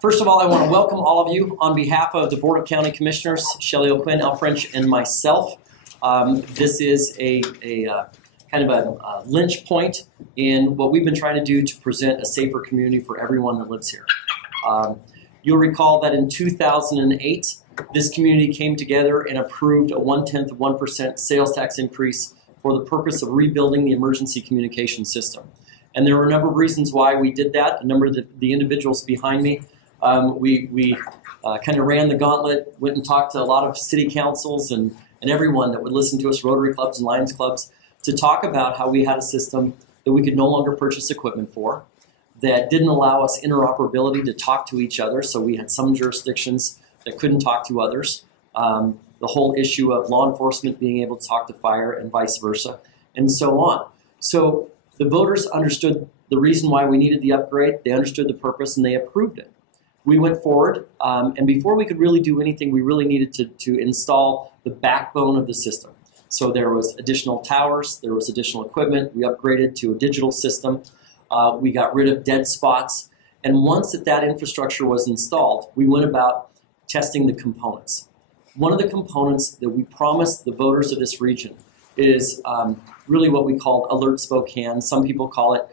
First of all, I want to welcome all of you on behalf of the Board of County Commissioners, Shelley O'Quinn, Al French, and myself. This is a kind of a lynch point in what we've been trying to do to present a safer community for everyone that lives here. You'll recall that in 2008, this community came together and approved a 0.1% sales tax increase for the purpose of rebuilding the emergency communication system. And there were a number of reasons why we did that. A number of the individuals behind me, we kind of ran the gauntlet, went and talked to a lot of city councils and everyone that would listen to us, Rotary clubs and Lions clubs, to talk about how we had a system that we could no longer purchase equipment for, that didn't allow us interoperability to talk to each other. So we had some jurisdictions that couldn't talk to others. The whole issue of law enforcement being able to talk to fire and vice versa, and so on. So the voters understood the reason why we needed the upgrade. They understood the purpose, and they approved it. We went forward, and before we could really do anything, we really needed to install the backbone of the system. So there was additional towers, there was additional equipment. We upgraded to a digital system. We got rid of dead spots. And once that infrastructure was installed, we went about testing the components. One of the components that we promised the voters of this region is really what we call Alert Spokane. Some people call it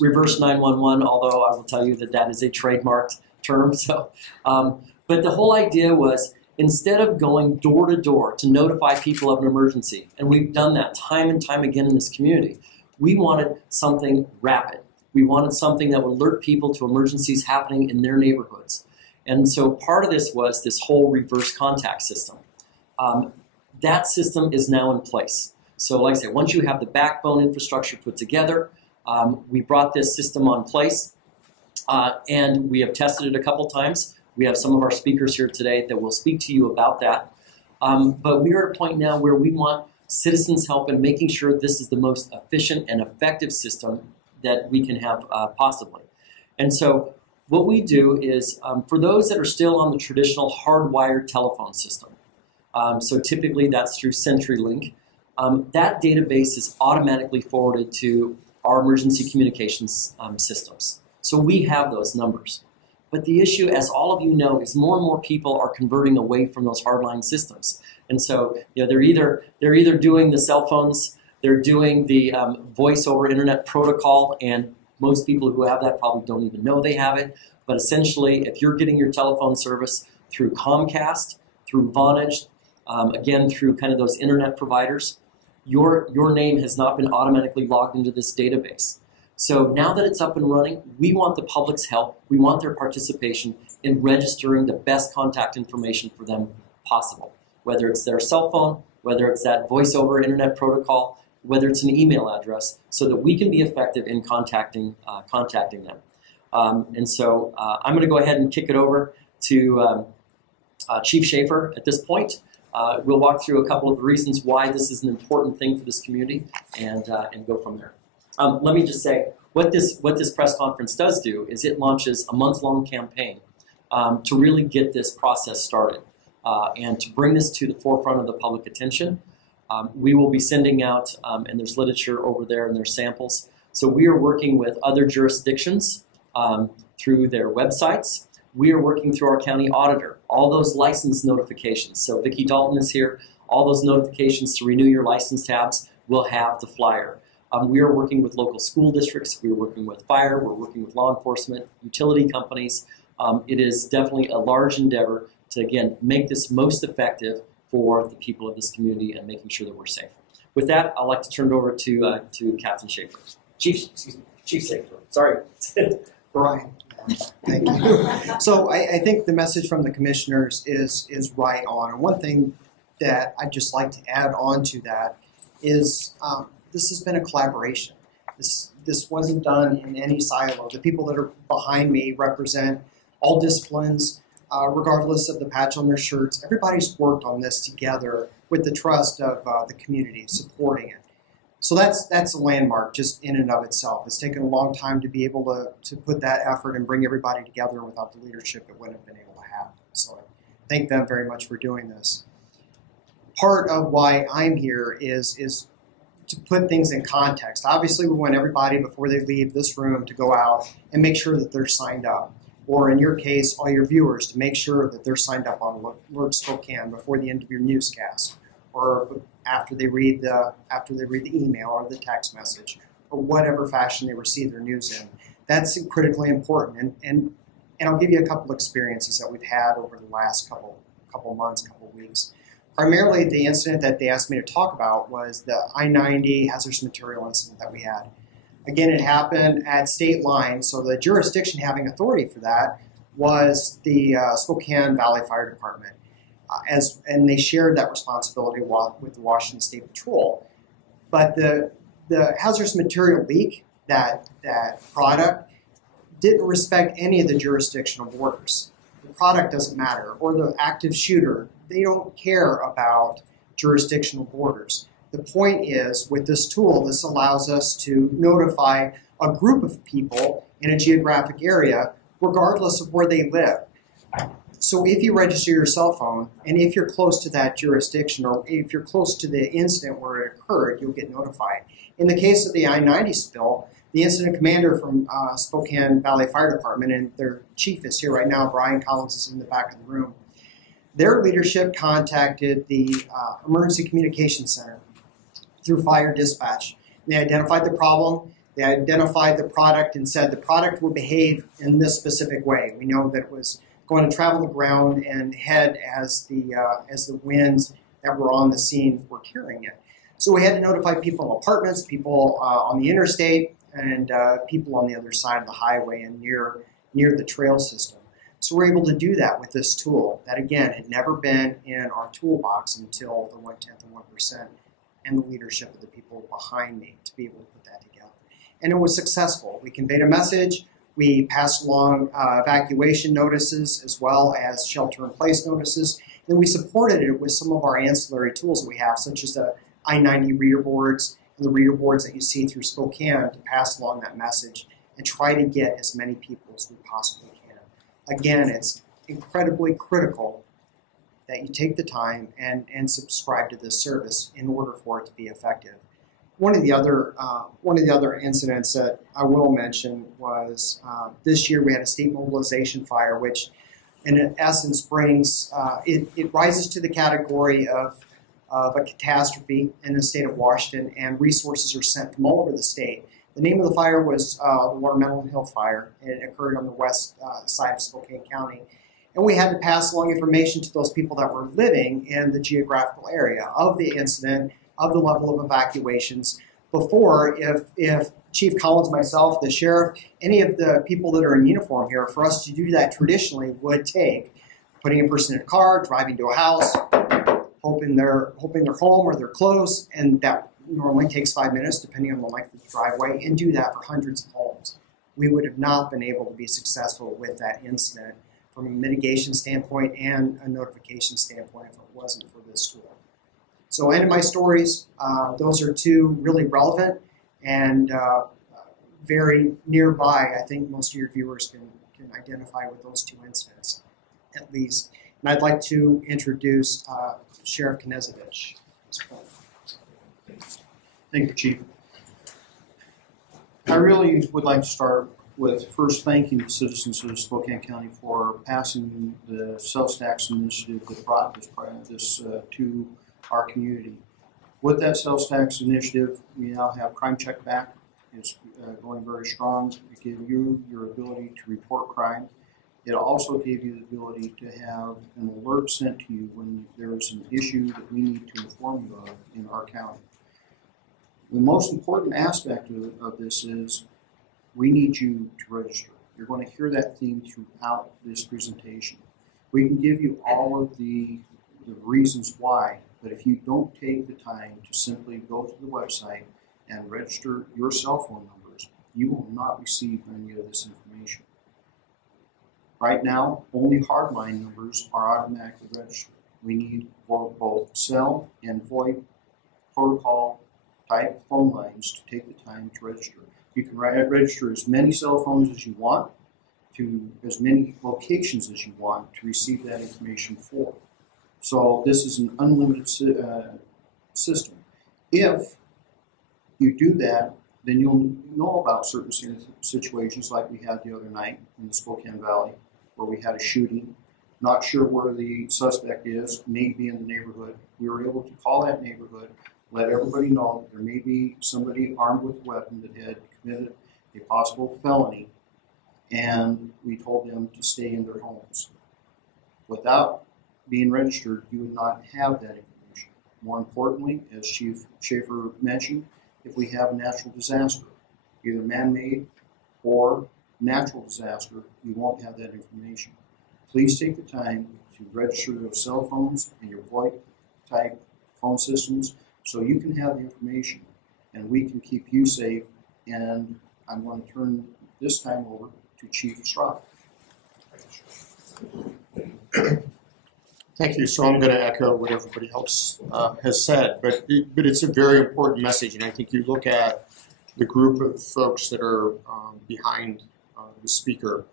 reverse 911, although I will tell you that is a trademarked term. So, but the whole idea was, instead of going door to door to notify people of an emergency, and we've done that time and time again in this community, we wanted something rapid. We wanted something that would alert people to emergencies happening in their neighborhoods. And so part of this was this whole reverse contact system. That system is now in place. So like I said, once you have the backbone infrastructure put together, we brought this system on place, and we have tested it a couple times. We have some of our speakers here today that will speak to you about that. But we are at a point now where we want citizens' help in making sure this is the most efficient and effective system that we can have possibly. And so what we do is, for those that are still on the traditional hardwired telephone system, so typically that's through CenturyLink, that database is automatically forwarded to our emergency communications systems. So we have those numbers. But the issue, as all of you know, is more and more people are converting away from those hardline systems. And so, you know, they're either doing the cell phones, they're doing the voice over internet protocol, and most people who have that probably don't even know they have it. But essentially, if you're getting your telephone service through Comcast, through Vonage, again through kind of those internet providers, your name has not been automatically logged into this database. So now that it's up and running, we want the public's help. We want their participation in registering the best contact information for them possible, whether it's their cell phone, whether it's that voice over internet protocol, whether it's an email address, so that we can be effective in contacting them. And so I'm going to go ahead and kick it over to Chief Schaefer at this point. We'll walk through a couple of the reasons why this is an important thing for this community, and go from there. Let me just say, what this press conference does do is it launches a month-long campaign to really get this process started and to bring this to the forefront of the public attention. We will be sending out, and there's literature over there and there's samples. So we are working with other jurisdictions through their websites. We are working through our county auditor, all those license notifications. So Vicki Dalton is here. All those notifications to renew your license tabs will have the flyer. We are working with local school districts. We are working with fire. We're working with law enforcement, utility companies. It is definitely a large endeavor to, again, make this most effective for the people of this community and making sure that we're safe. With that, I'd like to turn it over to Captain Schaefer. Chief Schaefer. Sorry. Brian. Thank you. So I think the message from the commissioners is right on. And one thing that I'd just like to add on to that is this has been a collaboration. This wasn't done in any silo. The people that are behind me represent all disciplines, regardless of the patch on their shirts. Everybody's worked on this together with the trust of the community supporting it. So that's a landmark just in and of itself. It's taken a long time to be able to put that effort and bring everybody together, and without the leadership it wouldn't have been able to happen. So I thank them very much for doing this. Part of why I'm here is to put things in context. Obviously, we want everybody before they leave this room to go out and make sure that they're signed up. Or in your case, all your viewers, to make sure that they're signed up on Alert Spokane before the end of your newscast, or after they read the email or the text message, or whatever fashion they receive their news in. That's critically important. And I'll give you a couple experiences that we've had over the last couple months, couple weeks. Primarily, the incident that they asked me to talk about was the I-90 hazardous material incident that we had. Again, it happened at state line, so the jurisdiction having authority for that was the Spokane Valley Fire Department, and they shared that responsibility with the Washington State Patrol. But the hazardous material leak, that product, didn't respect any of the jurisdictional borders. The product doesn't matter, or the active shooter. They don't care about jurisdictional borders. The point is, with this tool, this allows us to notify a group of people in a geographic area, regardless of where they live. So if you register your cell phone, and if you're close to that jurisdiction, or if you're close to the incident where it occurred, you'll get notified. In the case of the I-90 spill, the incident commander from Spokane Valley Fire Department, and their chief is here right now, Brian Collins is in the back of the room. Their leadership contacted the Emergency Communications Center through fire dispatch. They identified the problem, they identified the product, and said the product would behave in this specific way. We know that it was going to travel the ground and head as the winds that were on the scene were carrying it. So we had to notify people in apartments, people on the interstate, and people on the other side of the highway and near the trail system. So we're able to do that with this tool that, again, had never been in our toolbox until the 1/10 of 1% and the leadership of the people behind me to be able to put that together. And it was successful. We conveyed a message. We passed along evacuation notices as well as shelter-in-place notices. And we supported it with some of our ancillary tools that we have, such as the I-90 reader boards and the reader boards that you see through Spokane to pass along that message and try to get as many people as we possibly can. Again, it's incredibly critical that you take the time and subscribe to this service in order for it to be effective. One of the other incidents that I will mention was this year we had a state mobilization fire, which in essence brings it rises to the category of a catastrophe in the state of Washington, and resources are sent from all over the state. The name of the fire was the Watermelon Hill Fire, and it occurred on the west side of Spokane County. And we had to pass along information to those people that were living in the geographical area of the incident, of the level of evacuations, before, if Chief Collins, myself, the sheriff, any of the people that are in uniform here, for us to do that traditionally would take putting a person in a car, driving to a house, hoping they're home or they're close, and that normally takes 5 minutes, depending on the length of the driveway, and do that for hundreds of homes. We would have not been able to be successful with that incident from a mitigation standpoint and a notification standpoint if it wasn't for this tool. So end of my stories. Those are two really relevant and very nearby. I think most of your viewers can identify with those two incidents, at least. And I'd like to introduce Sheriff Knezevich. Thank you, Chief. I really would like to start with first thanking the citizens of Spokane County for passing the sales tax initiative that brought this to our community. With that sales tax initiative, we now have Crime Check Back. It's going very strong. It gives you your ability to report crime. It also gave you the ability to have an alert sent to you when there's an issue that we need to inform you of in our county. The most important aspect of this is we need you to register. You're going to hear that theme throughout this presentation. We can give you all of the reasons why, but if you don't take the time to simply go to the website and register your cell phone numbers, you will not receive any of this information. Right now, only hardline numbers are automatically registered. We need both cell and VoIP protocol type phone lines to take the time to register. You can register as many cell phones as you want to as many locations as you want to receive that information for. So this is an unlimited system. If you do that, then you'll know about certain situations like we had the other night in the Spokane Valley, where we had a shooting. Not sure where the suspect is, may be in the neighborhood. We were able to call that neighborhood, let everybody know that there may be somebody armed with a weapon that had committed a possible felony, and we told them to stay in their homes. Without being registered, you would not have that information. More importantly, as Chief Schaefer mentioned, if we have a natural disaster, either man-made or natural disaster, you won't have that information. Please take the time to register your cell phones and your VoIP-type phone systems so you can have the information and we can keep you safe. And I'm going to turn this time over to Chief Straub. Thank you. So I'm going to echo what everybody else has said, but it's a very important message, and I think you look at the group of folks that are behind the speaker: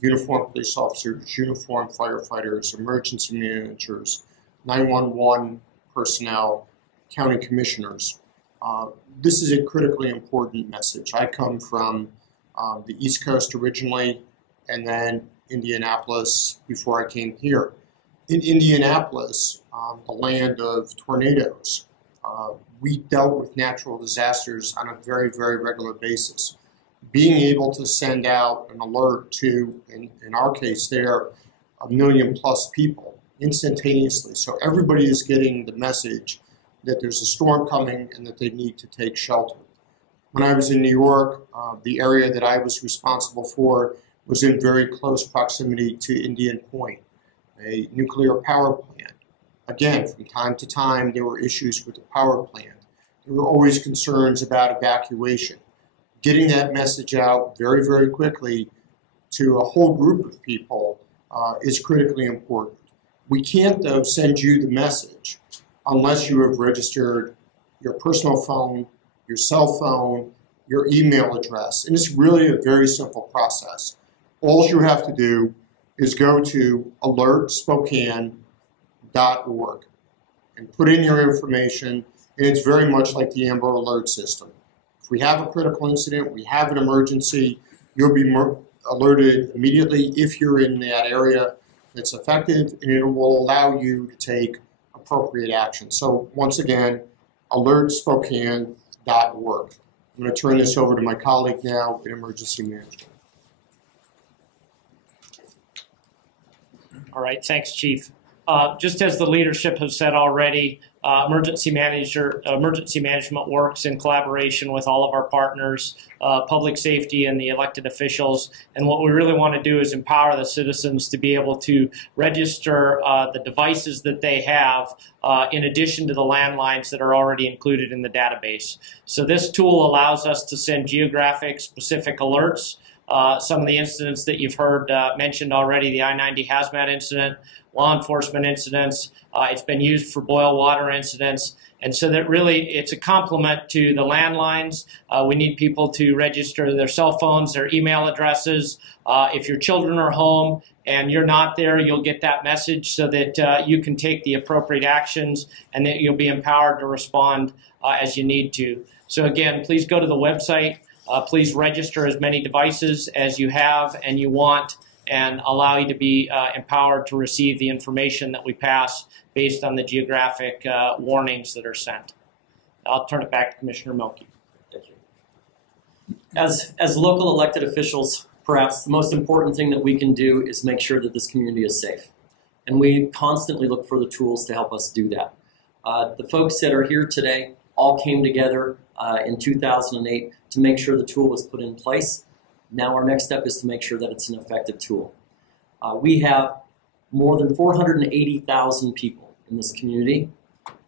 uniformed police officers, uniformed firefighters, emergency managers, 911 personnel, county commissioners. This is a critically important message. I come from the East Coast originally, and then Indianapolis before I came here. In Indianapolis, the land of tornadoes, we dealt with natural disasters on a very, very regular basis. Being able to send out an alert to, in our case there, 1 million plus people instantaneously. So everybody is getting the message that there's a storm coming and that they need to take shelter. When I was in New York, the area that I was responsible for was in very close proximity to Indian Point, a nuclear power plant. Again, from time to time, there were issues with the power plant. There were always concerns about evacuation. Getting that message out very, very quickly to a whole group of people is critically important. We can't, though, send you the message unless you have registered your personal phone, your cell phone, your email address. And it's really a very simple process. All you have to do is go to alertspokane.org and put in your information, and it's very much like the Amber Alert system. If we have a critical incident, we have an emergency, you'll be alerted immediately if you're in that area that's affected, and it will allow you to take appropriate action. So once again, alertspokane.org. I'm going to turn this over to my colleague now in emergency management. All right, thanks, Chief. Just as the leadership has said already, emergency management works in collaboration with all of our partners, public safety and the elected officials. And what we really want to do is empower the citizens to be able to register the devices that they have in addition to the landlines that are already included in the database. So this tool allows us to send geographic specific alerts. Some of the incidents that you've heard mentioned already, the I-90 hazmat incident, law enforcement incidents, it's been used for boil water incidents, and so that really it's a complement to the landlines. We need people to register their cell phones, their email addresses. If your children are home and you're not there, you'll get that message so that you can take the appropriate actions and that you'll be empowered to respond as you need to. So again, please go to the website. Please register as many devices as you have and you want, and allow you to be empowered to receive the information that we pass based on the geographic warnings that are sent. I'll turn it back to Commissioner Milkey. Thank you. As local elected officials, perhaps the most important thing that we can do is make sure that this community is safe. And we constantly look for the tools to help us do that. The folks that are here today all came together in 2008 to make sure the tool was put in place. Now our next step is to make sure that it's an effective tool. We have more than 480,000 people in this community,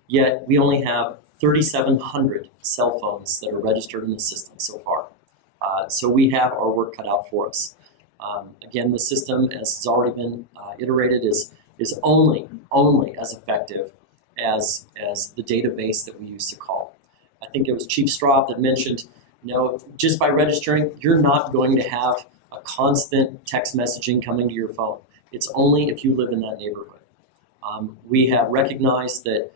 yet we only have 3,700 cell phones that are registered in the system so far. So we have our work cut out for us. Again, the system, as has already been iterated, is only as effective as the database that we use to call. I think it was Chief Straub that mentioned, just by registering, you're not going to have a constant text messaging coming to your phone. It's only if you live in that neighborhood. We have recognized that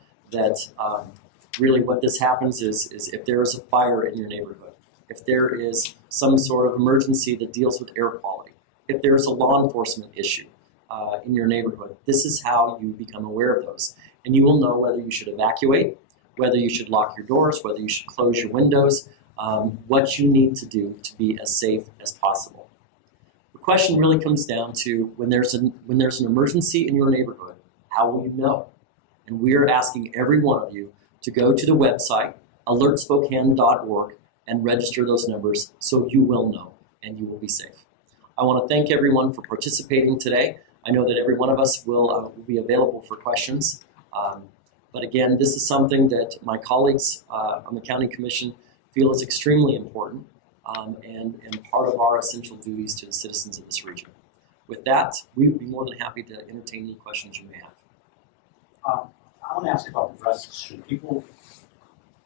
really what this happens is if there is a fire in your neighborhood, if there is some sort of emergency that deals with air quality, if there's a law enforcement issue in your neighborhood, this is how you become aware of those. And you will know whether you should evacuate, whether you should lock your doors, whether you should close your windows, what you need to do to be as safe as possible. The question really comes down to when there's an emergency in your neighborhood, how will you know? And we're asking every one of you to go to the website, alertspokane.org, and register those numbers so you will know and you will be safe. I want to thank everyone for participating today. I know that every one of us will be available for questions. But again, this is something that my colleagues on the County Commission feel is extremely important and part of our essential duties to the citizens of this region. With that, we would be more than happy to entertain any questions you may have. I want to ask about addresses. Should people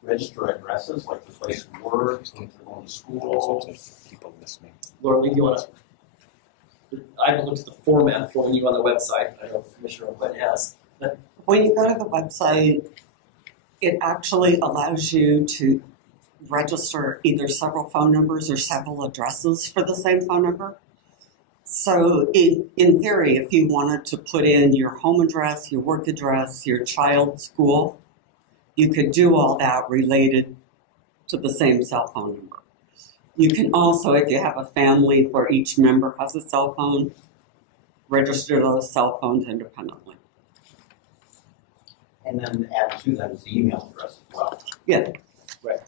register addresses like the place of work, if they're going to school? People listening. Laura Lee, do you want to? I haven't looked at the format for you on the website. I know Commissioner Quinn has. When you go to the website, it actually allows you to register either several phone numbers or several addresses for the same phone number. So in theory, if you wanted to put in your home address, your work address, your child's school, you could do all that related to the same cell phone number. You can also, if you have a family where each member has a cell phone, register those cell phones independently. And then add to that is the email address as well. Yeah. Right.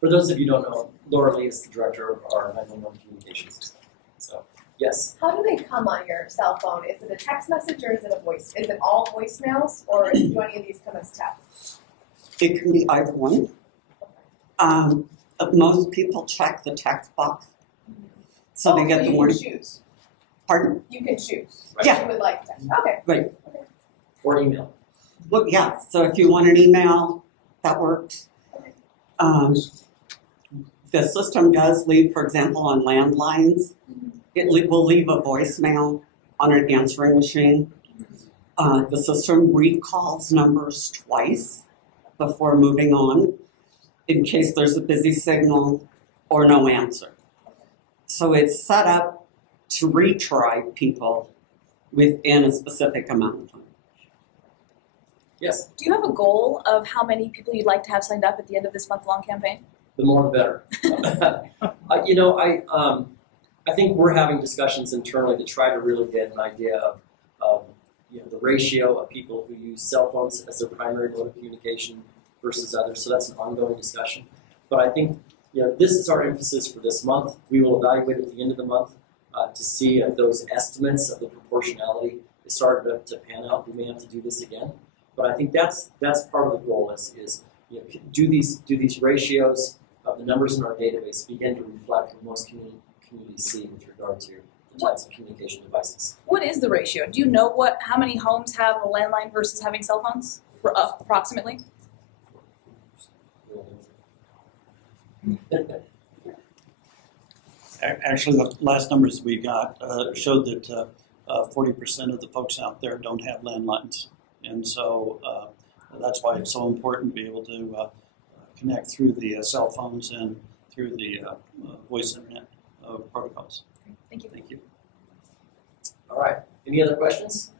For those of you who don't know, Laura Lee is the director of our 911 communications. So, yes. How do they come on your cell phone? Is it a text message or is it a voice? Is it all voicemails or do any of these come as texts? It can be either one. Most people check the text box, so they get the warning. You can choose. Pardon? You can choose. Right. Yeah. You would like text. Okay. Right. Or email. Well, yeah. So if you want an email, that works. The system does leave, for example, on landlines, it will leave a voicemail on an answering machine. The system recalls numbers twice before moving on in case there's a busy signal or no answer. So it's set up to retry people within a specific amount of time. Yes. Do you have a goal of how many people you'd like to have signed up at the end of this month-long campaign? The more the better. I think we're having discussions internally to try to really get an idea of the ratio of people who use cell phones as their primary mode of communication versus others. So that's an ongoing discussion. But I think this is our emphasis for this month. We will evaluate at the end of the month to see if those estimates of the proportionality is starting to pan out. We may have to do this again. But I think that's part of the goal is do these ratios of the numbers in our database begin to reflect what most communities see with regard to the types of communication devices. What is the ratio? Do you know how many homes have a landline versus having cell phones, approximately? Actually, the last numbers we got showed that 40% of the folks out there don't have landlines. And so that's why it's so important to be able to connect through the cell phones and through the voice internet protocols. Thank you. Thank you. All right. Any other questions?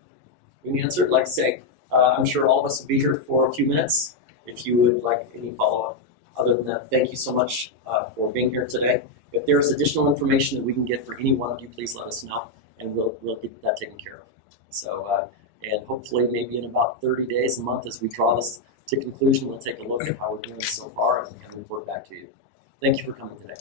Any answer? Like I say, I'm sure all of us will be here for a few minutes if you would like any follow-up. Other than that, thank you so much for being here today. If there's additional information that we can get for any one of you, please let us know, and we'll get that taken care of. So, and hopefully maybe in about 30 days, a month, as we draw this to conclusion, we'll take a look at how we're doing so far and report back to you. Thank you for coming today.